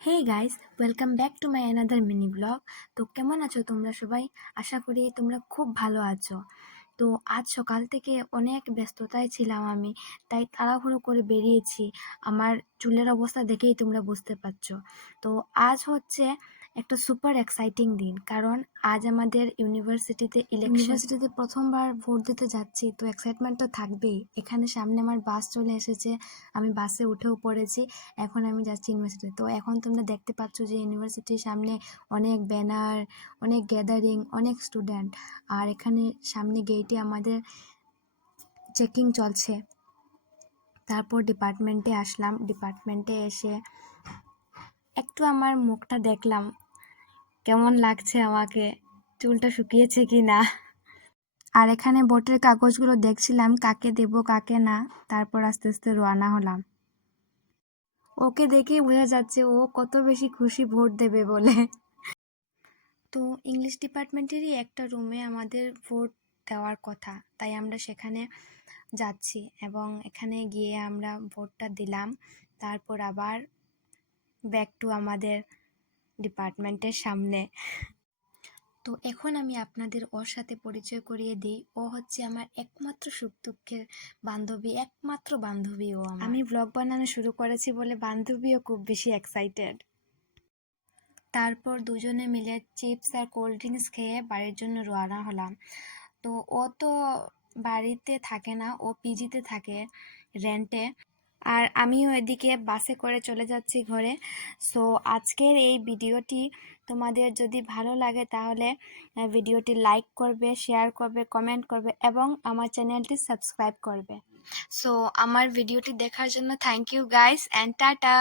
Hey guys, welcome back to my another mini blog. তো কেমন আছো তোমরা সবাই? আশা করি তোমরা খুব ভালো আছো। তো আজ সকাল থেকে অনেক ব্যস্ততায় ছিলাম আমি, তাই তাড়াহুড়ো করে বেরিয়েছি। আমার চুলের অবস্থা দেখেই তোমরা বুঝতে পারছো। তো আজ হচ্ছে একটা সুপার এক্সাইটিং দিন, কারণ আজ আমাদের ইউনিভার্সিটিতে প্রথমবার ভোট দিতে যাচ্ছি। তো এক্সাইটমেন্ট তো থাকবেই। এখানে সামনে আমার বাস চলে এসেছে, আমি বাসে উঠেও পড়েছি। এখন আমি যাচ্ছি ইউনিভার্সিটি। তো এখন তোমরা দেখতে পাচ্ছ যে ইউনিভার্সিটির সামনে অনেক ব্যানার, অনেক গ্যাদারিং, অনেক স্টুডেন্ট। আর এখানে সামনে গেটে আমাদের চেকিং চলছে। তারপর ডিপার্টমেন্টে আসলাম। ডিপার্টমেন্টে এসে একটু আমার মুখটা দেখলাম, কেমন লাগছে আমাকে, চুলটা শুকিয়েছে কি না। আর এখানে ভোটের কাগজগুলো দেখছিলাম, কাকে দেব কাকে না। তারপর আস্তে আস্তে রওনা হলাম। ওকে দেখেই বোঝা যাচ্ছে ও কত বেশি খুশি ভোট দেবে বলে। তো ইংলিশ ডিপার্টমেন্টেরই একটা রুমে আমাদের ভোট দেওয়ার কথা, তাই আমরা সেখানে যাচ্ছি এবং এখানে গিয়ে আমরা ভোটটা দিলাম। তারপর আবার ব্যাক টু আমাদের ডিপার্টমেন্টের সামনে। তো এখন আমি আপনাদের ওর সাথে পরিচয় করিয়ে দিই। ও হচ্ছে আমার একমাত্র সুখ দুঃখের বান্ধবী, একমাত্র বান্ধবী ও আমার। আমি ব্লগ বানানো শুরু করেছি বলে বান্ধবীও খুব বেশি এক্সাইটেড। তারপর দুজনে মিলে চিপস আর কোল্ড ড্রিঙ্কস খেয়ে বাড়ির জন্য রওনা হলাম। তো ও তো বাড়িতে থাকে না, ও পিজিতে থাকে রেন্টে। আর আমিও এদিকে বাসে করে চলে যাচ্ছি ঘরে। সো আজকের এই ভিডিওটি তোমাদের যদি ভালো লাগে তাহলে ভিডিওটি লাইক করবে, শেয়ার করবে, কমেন্ট করবে এবং আমার চ্যানেলটি সাবস্ক্রাইব করবে। সো আমার ভিডিওটি দেখার জন্য thank you guys and tata.